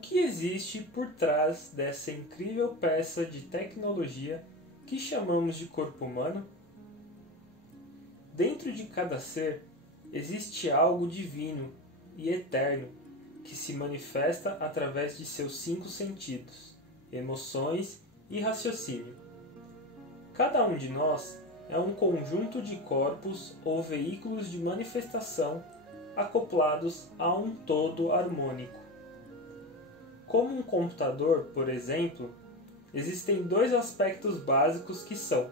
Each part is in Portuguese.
que existe por trás dessa incrível peça de tecnologia que chamamos de corpo humano? Dentro de cada ser existe algo divino e eterno que se manifesta através de seus 5 sentidos, emoções e raciocínio. Cada um de nós é um conjunto de corpos ou veículos de manifestação acoplados a um todo harmônico. Como um computador, por exemplo, existem 2 aspectos básicos que são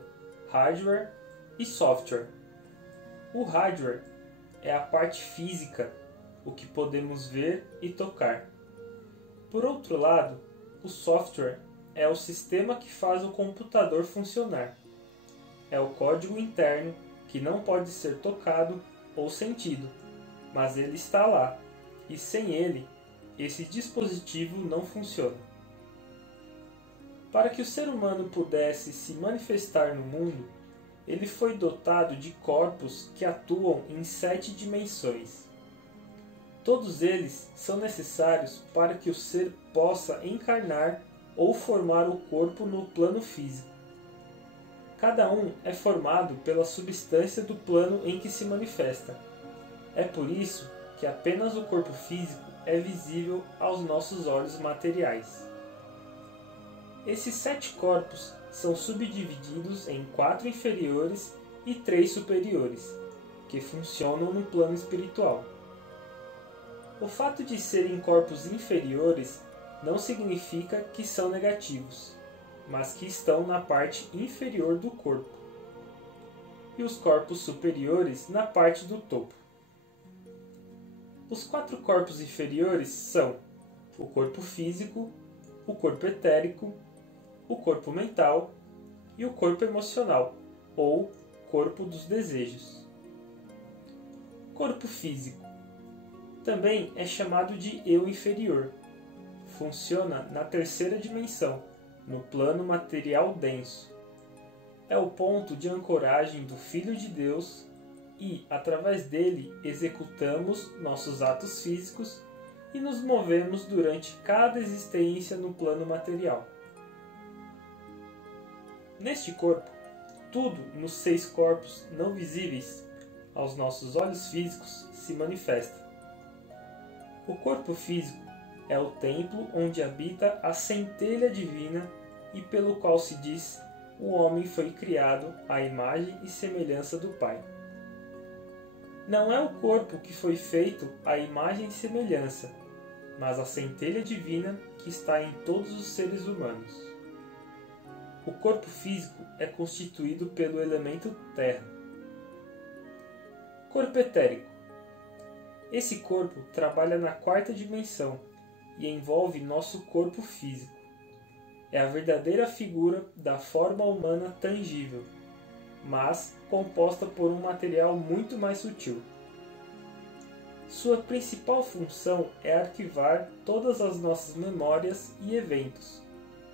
hardware e software. O hardware é a parte física, o que podemos ver e tocar. Por outro lado, o software é o sistema que faz o computador funcionar. É o código interno que não pode ser tocado ou sentido, mas ele está lá, e sem ele, esse dispositivo não funciona. Para que o ser humano pudesse se manifestar no mundo, ele foi dotado de corpos que atuam em 7 dimensões. Todos eles são necessários para que o ser possa encarnar ou formar o corpo no plano físico. Cada um é formado pela substância do plano em que se manifesta. É por isso que apenas o corpo físico é visível aos nossos olhos materiais. Esses 7 corpos são subdivididos em 4 inferiores e 3 superiores, que funcionam no plano espiritual. O fato de serem corpos inferiores não significa que são negativos, mas que estão na parte inferior do corpo, e os corpos superiores na parte do topo. Os 4 corpos inferiores são o corpo físico, o corpo etérico, o corpo mental e o corpo emocional, ou corpo dos desejos. Corpo físico também é chamado de eu inferior. Funciona na 3ª dimensão, no plano material denso. É o ponto de ancoragem do Filho de Deus e, através dele, executamos nossos atos físicos e nos movemos durante cada existência no plano material. Neste corpo, tudo nos 6 corpos não visíveis aos nossos olhos físicos se manifesta. O corpo físico é o templo onde habita a centelha divina e pelo qual se diz: o homem foi criado à imagem e semelhança do Pai. Não é o corpo que foi feito à imagem e semelhança, mas a centelha divina que está em todos os seres humanos. O corpo físico é constituído pelo elemento terra. Corpo etérico. Esse corpo trabalha na 4ª dimensão e envolve nosso corpo físico. É a verdadeira figura da forma humana tangível, mas composta por um material muito mais sutil. Sua principal função é arquivar todas as nossas memórias e eventos,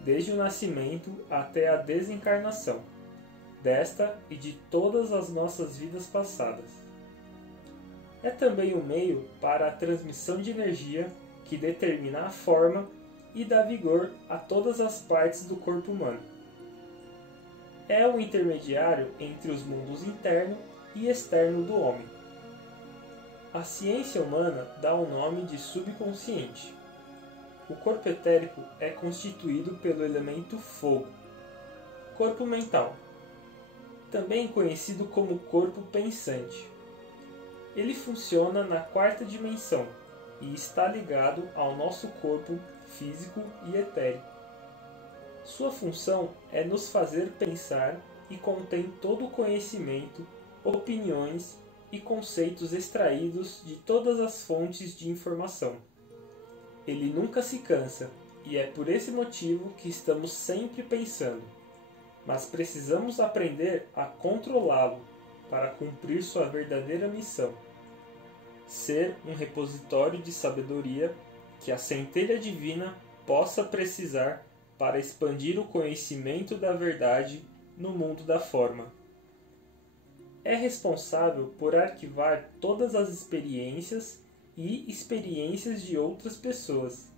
desde o nascimento até a desencarnação, desta e de todas as nossas vidas passadas. É também um meio para a transmissão de energia que determina a forma e dá vigor a todas as partes do corpo humano. É o intermediário entre os mundos interno e externo do homem. A ciência humana dá o nome de subconsciente. O corpo etérico é constituído pelo elemento fogo. Corpo mental, também conhecido como corpo pensante. Ele funciona na 4ª dimensão e está ligado ao nosso corpo físico e etérico. Sua função é nos fazer pensar e contém todo o conhecimento, opiniões e conceitos extraídos de todas as fontes de informação. Ele nunca se cansa e é por esse motivo que estamos sempre pensando, mas precisamos aprender a controlá-lo para cumprir sua verdadeira missão: ser um repositório de sabedoria que a centelha divina possa precisar para expandir o conhecimento da verdade no mundo da forma. É responsável por arquivar todas as experiências e experiências de outras pessoas.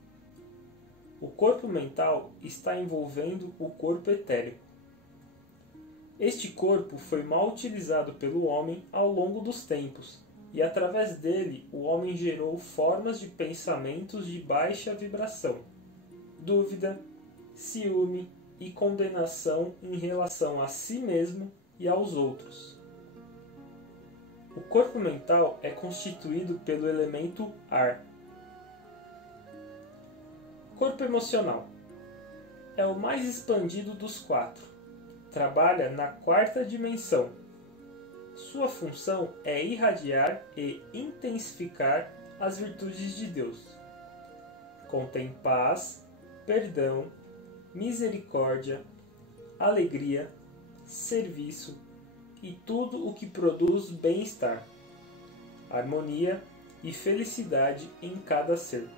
o corpo mental está envolvendo o corpo etérico. Este corpo foi mal utilizado pelo homem ao longo dos tempos, e através dele o homem gerou formas de pensamentos de baixa vibração, dúvida, ciúme e condenação em relação a si mesmo e aos outros. O corpo mental é constituído pelo elemento ar. Corpo emocional é o mais expandido dos quatro. Trabalha na quarta dimensão. Sua função é irradiar e intensificar as virtudes de Deus. Contém paz, perdão, misericórdia, alegria, serviço e tudo o que produz bem-estar, harmonia e felicidade em cada ser.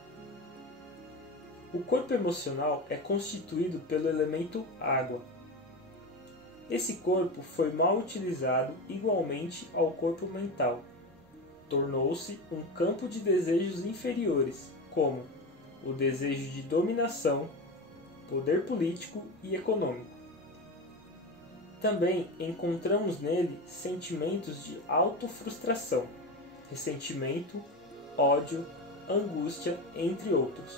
O corpo emocional é constituído pelo elemento água. Esse corpo foi mal utilizado igualmente ao corpo mental. Tornou-se um campo de desejos inferiores, como o desejo de dominação, poder político e econômico. Também encontramos nele sentimentos de autofrustração, ressentimento, ódio, angústia, entre outros.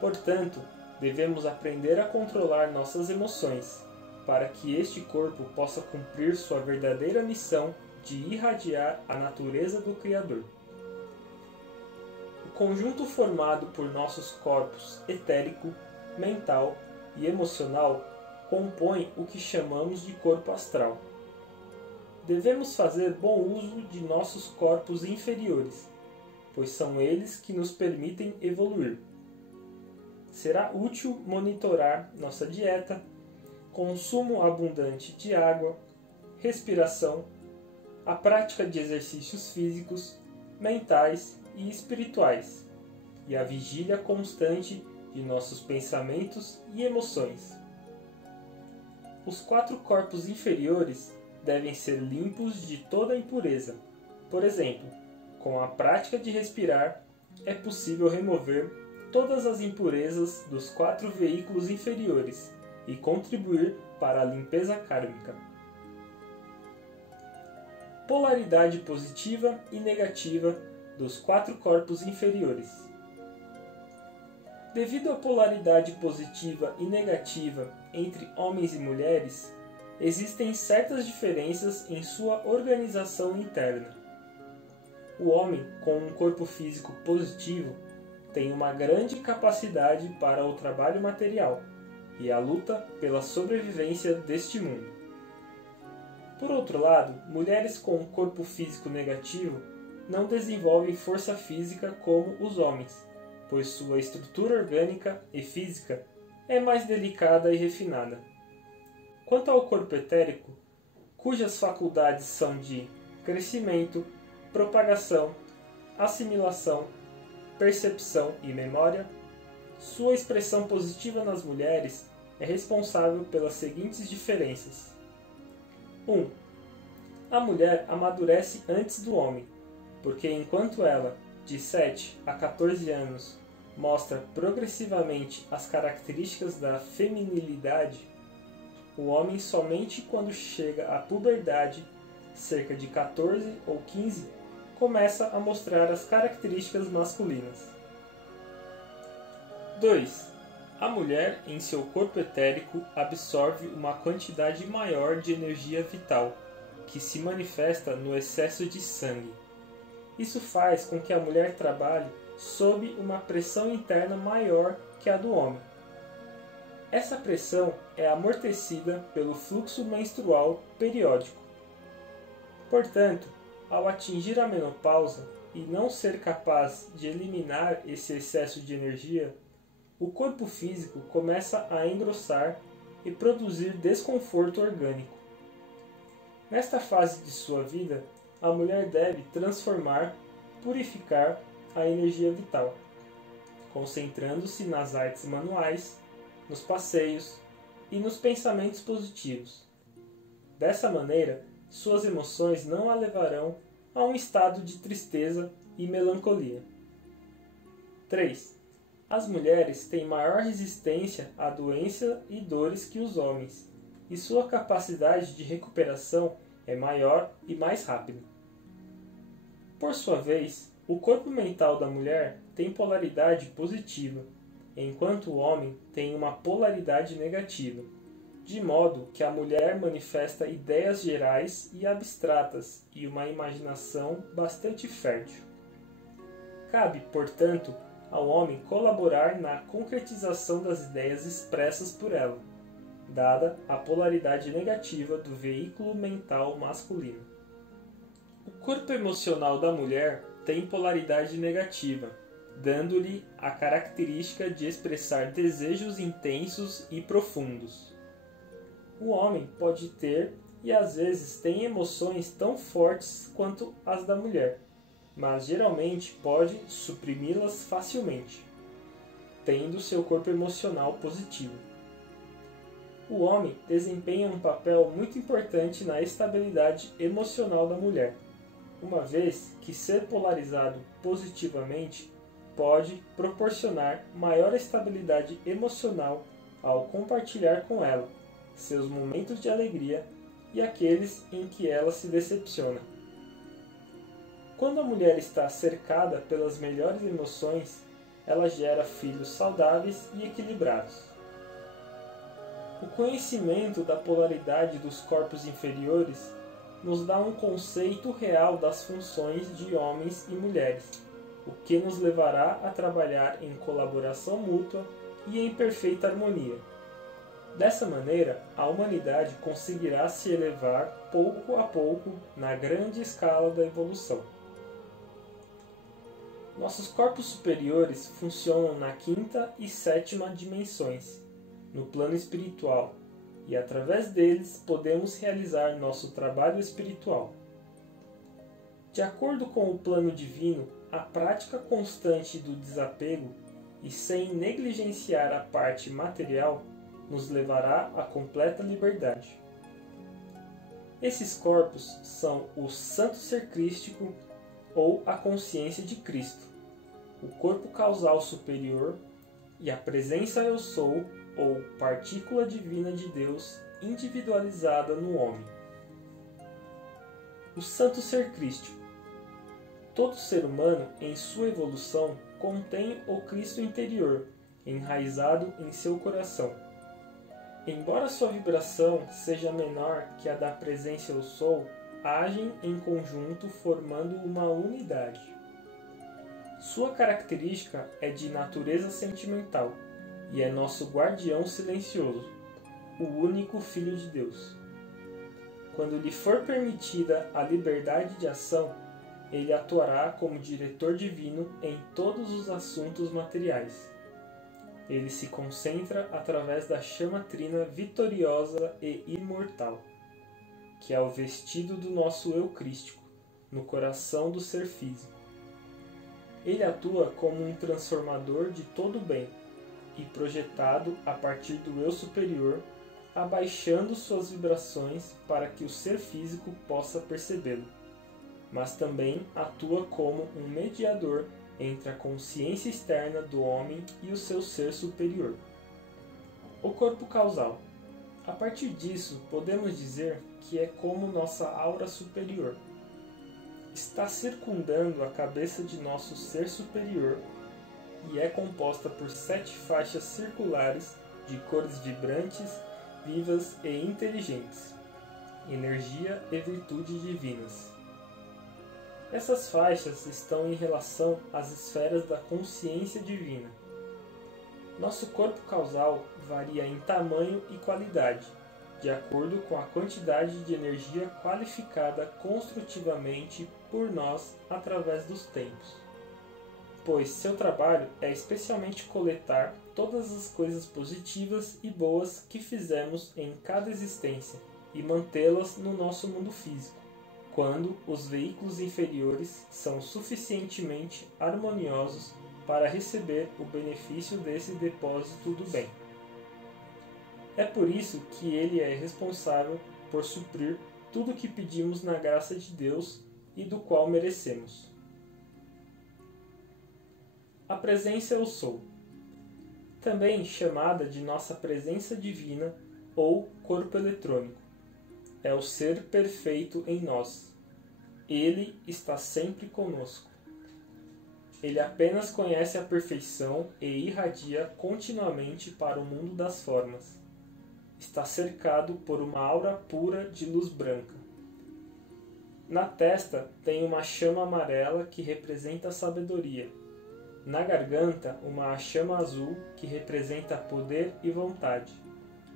Portanto, devemos aprender a controlar nossas emoções, para que este corpo possa cumprir sua verdadeira missão de irradiar a natureza do Criador. O conjunto formado por nossos corpos etérico, mental e emocional compõe o que chamamos de corpo astral. Devemos fazer bom uso de nossos corpos inferiores, pois são eles que nos permitem evoluir. Será útil monitorar nossa dieta, consumo abundante de água, respiração, a prática de exercícios físicos, mentais e espirituais, e a vigília constante de nossos pensamentos e emoções. Os quatro corpos inferiores devem ser limpos de toda impureza. Por exemplo, com a prática de respirar, é possível remover todas as impurezas dos quatro veículos inferiores e contribuir para a limpeza kármica. Polaridade positiva e negativa dos quatro corpos inferiores. Devido à polaridade positiva e negativa entre homens e mulheres, existem certas diferenças em sua organização interna. O homem com um corpo físico positivo tem uma grande capacidade para o trabalho material e a luta pela sobrevivência deste mundo. Por outro lado, mulheres com um corpo físico negativo não desenvolvem força física como os homens, pois sua estrutura orgânica e física é mais delicada e refinada. Quanto ao corpo etérico, cujas faculdades são de crescimento, propagação, assimilação, percepção e memória, sua expressão positiva nas mulheres é responsável pelas seguintes diferenças. 1. A mulher amadurece antes do homem, porque enquanto ela, de 7 a 14 anos, mostra progressivamente as características da feminilidade, o homem somente quando chega à puberdade, cerca de 14 ou 15, começa a mostrar as características masculinas. 2. A mulher, em seu corpo etérico, absorve uma quantidade maior de energia vital, que se manifesta no excesso de sangue. Isso faz com que a mulher trabalhe sob uma pressão interna maior que a do homem. Essa pressão é amortecida pelo fluxo menstrual periódico. Portanto, ao atingir a menopausa e não ser capaz de eliminar esse excesso de energia, o corpo físico começa a engrossar e produzir desconforto orgânico. Nesta fase de sua vida, a mulher deve transformar, purificar a energia vital, concentrando-se nas artes manuais, nos passeios e nos pensamentos positivos. Dessa maneira, suas emoções não a levarão a um estado de tristeza e melancolia. 3. As mulheres têm maior resistência à doença e dores que os homens, e sua capacidade de recuperação é maior e mais rápida. Por sua vez, o corpo mental da mulher tem polaridade positiva, enquanto o homem tem uma polaridade negativa, de modo que a mulher manifesta ideias gerais e abstratas e uma imaginação bastante fértil. Cabe, portanto, ao homem colaborar na concretização das ideias expressas por ela, dada a polaridade negativa do veículo mental masculino. O corpo emocional da mulher tem polaridade negativa, dando-lhe a característica de expressar desejos intensos e profundos. O homem pode ter e às vezes tem emoções tão fortes quanto as da mulher, mas geralmente pode suprimi-las facilmente, tendo seu corpo emocional positivo. O homem desempenha um papel muito importante na estabilidade emocional da mulher, uma vez que ser polarizado positivamente pode proporcionar maior estabilidade emocional ao compartilhar com ela seus momentos de alegria e aqueles em que ela se decepciona. Quando a mulher está cercada pelas melhores emoções, ela gera filhos saudáveis e equilibrados. O conhecimento da polaridade dos corpos inferiores nos dá um conceito real das funções de homens e mulheres, o que nos levará a trabalhar em colaboração mútua e em perfeita harmonia. Dessa maneira, a humanidade conseguirá se elevar pouco a pouco na grande escala da evolução. Nossos corpos superiores funcionam na quinta e sétima dimensões, no plano espiritual, e através deles podemos realizar nosso trabalho espiritual. De acordo com o plano divino, a prática constante do desapego e sem negligenciar a parte material nos levará à completa liberdade. Esses corpos são o santo ser crístico ou a consciência de Cristo, o corpo causal superior e a presença eu sou ou partícula divina de Deus individualizada no homem. O santo ser crístico. Todo ser humano, em sua evolução, contém o Cristo interior, enraizado em seu coração. Embora sua vibração seja menor que a da presença eu sou, agem em conjunto formando uma unidade. Sua característica é de natureza sentimental e é nosso guardião silencioso, o único Filho de Deus. Quando lhe for permitida a liberdade de ação, ele atuará como diretor divino em todos os assuntos materiais. Ele se concentra através da chama trina vitoriosa e imortal, que é o vestido do nosso eu crístico, no coração do ser físico. Ele atua como um transformador de todo o bem, e projetado a partir do eu superior, abaixando suas vibrações para que o ser físico possa percebê-lo, mas também atua como um mediador entre a consciência externa do homem e o seu ser superior. O corpo causal. A partir disso, podemos dizer que é como nossa aura superior. Está circundando a cabeça de nosso ser superior e é composta por 7 faixas circulares de cores vibrantes, vivas e inteligentes, energia e virtude divinas. Essas faixas estão em relação às esferas da consciência divina. Nosso corpo causal varia em tamanho e qualidade, de acordo com a quantidade de energia qualificada construtivamente por nós através dos tempos. Pois seu trabalho é especialmente coletar todas as coisas positivas e boas que fizemos em cada existência e mantê-las no nosso mundo físico, quando os veículos inferiores são suficientemente harmoniosos para receber o benefício desse depósito do bem. É por isso que ele é responsável por suprir tudo o que pedimos na graça de Deus e do qual merecemos. A presença eu sou. também chamada de nossa presença divina ou corpo eletrônico. É o ser perfeito em nós. Ele está sempre conosco. Ele apenas conhece a perfeição e irradia continuamente para o mundo das formas. Está cercado por uma aura pura de luz branca. Na testa tem uma chama amarela que representa a sabedoria. Na garganta, uma chama azul que representa poder e vontade.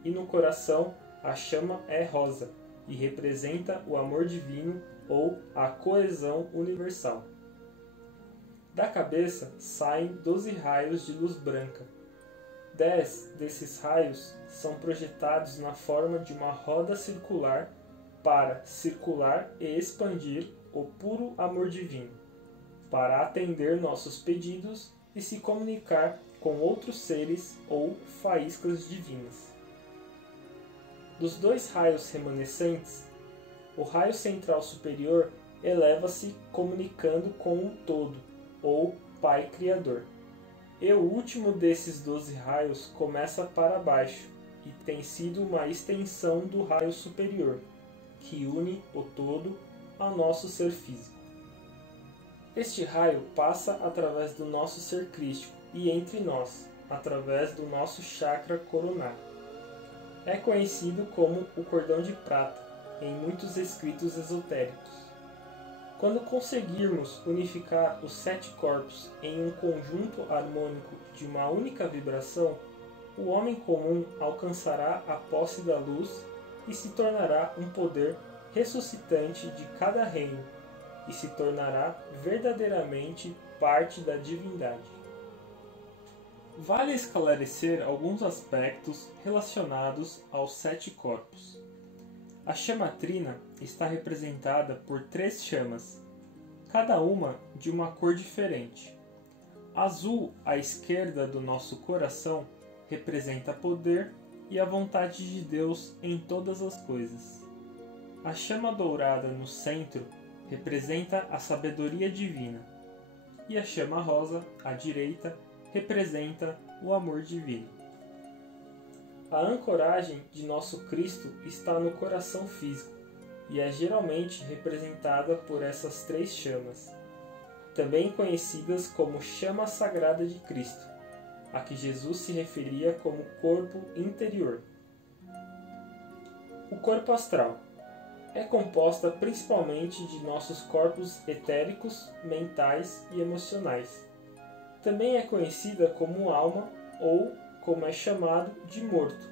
E no coração, a chama é rosa e representa o amor divino ou a coesão universal. Da cabeça saem 12 raios de luz branca. 10 desses raios são projetados na forma de uma roda circular para circular e expandir o puro amor divino, para atender nossos pedidos e se comunicar com outros seres ou faíscas divinas. Dos 2 raios remanescentes, o raio central superior eleva-se comunicando com o todo, ou Pai Criador. E o último desses 12 raios começa para baixo e tem sido uma extensão do raio superior, que une o todo ao nosso ser físico. Este raio passa através do nosso ser crístico e entre nós, através do nosso chakra coronário. É conhecido como o cordão de prata em muitos escritos esotéricos. Quando conseguirmos unificar os 7 corpos em um conjunto harmônico de uma única vibração, o homem comum alcançará a posse da luz e se tornará um poder ressuscitante de cada reino e se tornará verdadeiramente parte da divindade. Vale esclarecer alguns aspectos relacionados aos 7 corpos. A chama trina está representada por 3 chamas, cada uma de uma cor diferente. Azul, à esquerda do nosso coração, representa poder e a vontade de Deus em todas as coisas. A chama dourada no centro representa a sabedoria divina, e a chama rosa, à direita, representa o amor divino. A ancoragem de nosso Cristo está no coração físico e é geralmente representada por essas 3 chamas, também conhecidas como chama sagrada de Cristo, a que Jesus se referia como corpo interior. O corpo astral é composta principalmente de nossos corpos etéricos, mentais e emocionais. Também é conhecida como alma ou, como é chamado, de morto,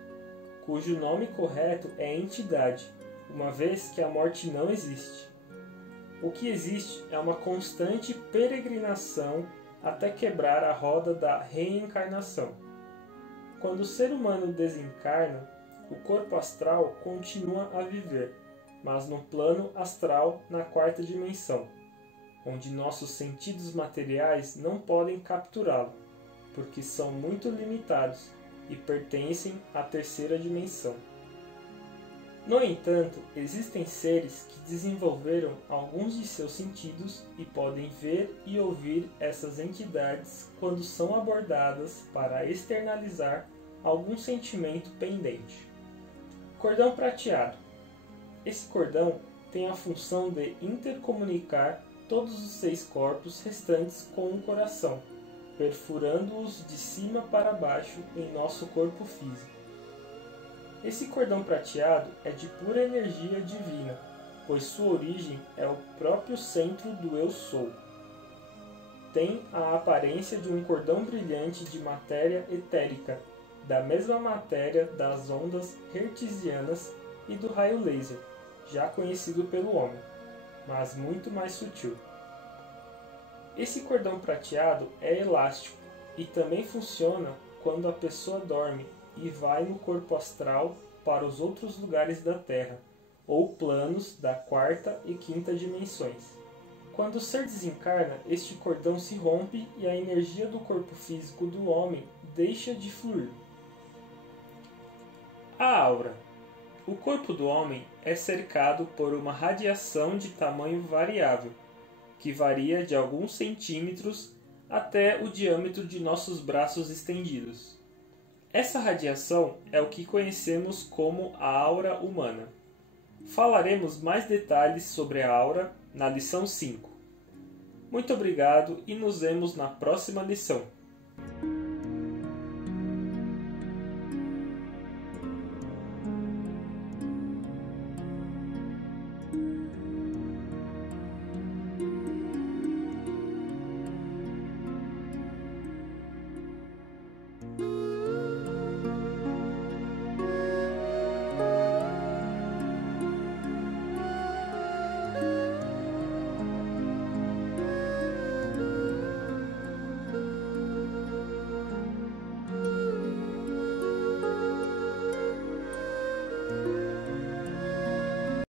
cujo nome correto é entidade, uma vez que a morte não existe. O que existe é uma constante peregrinação até quebrar a roda da reencarnação. Quando o ser humano desencarna, o corpo astral continua a viver, mas no plano astral na 4ª dimensão, onde nossos sentidos materiais não podem capturá-lo, porque são muito limitados e pertencem à 3ª dimensão. No entanto, existem seres que desenvolveram alguns de seus sentidos e podem ver e ouvir essas entidades quando são abordadas para externalizar algum sentimento pendente. Cordão prateado. Esse cordão tem a função de intercomunicar todos os 6 corpos restantes com o coração, perfurando-os de cima para baixo em nosso corpo físico. Esse cordão prateado é de pura energia divina, pois sua origem é o próprio centro do Eu Sou. Tem a aparência de um cordão brilhante de matéria etérica, da mesma matéria das ondas hertzianas e do raio laser, já conhecido pelo homem, mas muito mais sutil. Esse cordão prateado é elástico e também funciona quando a pessoa dorme e vai no corpo astral para os outros lugares da Terra, ou planos da 4ª e 5ª dimensões. Quando o ser desencarna, este cordão se rompe e a energia do corpo físico do homem deixa de fluir. A aura. O corpo do homem é cercado por uma radiação de tamanho variável, que varia de alguns centímetros até o diâmetro de nossos braços estendidos. Essa radiação é o que conhecemos como a aura humana. Falaremos mais detalhes sobre a aura na lição 5. Muito obrigado e nos vemos na próxima lição.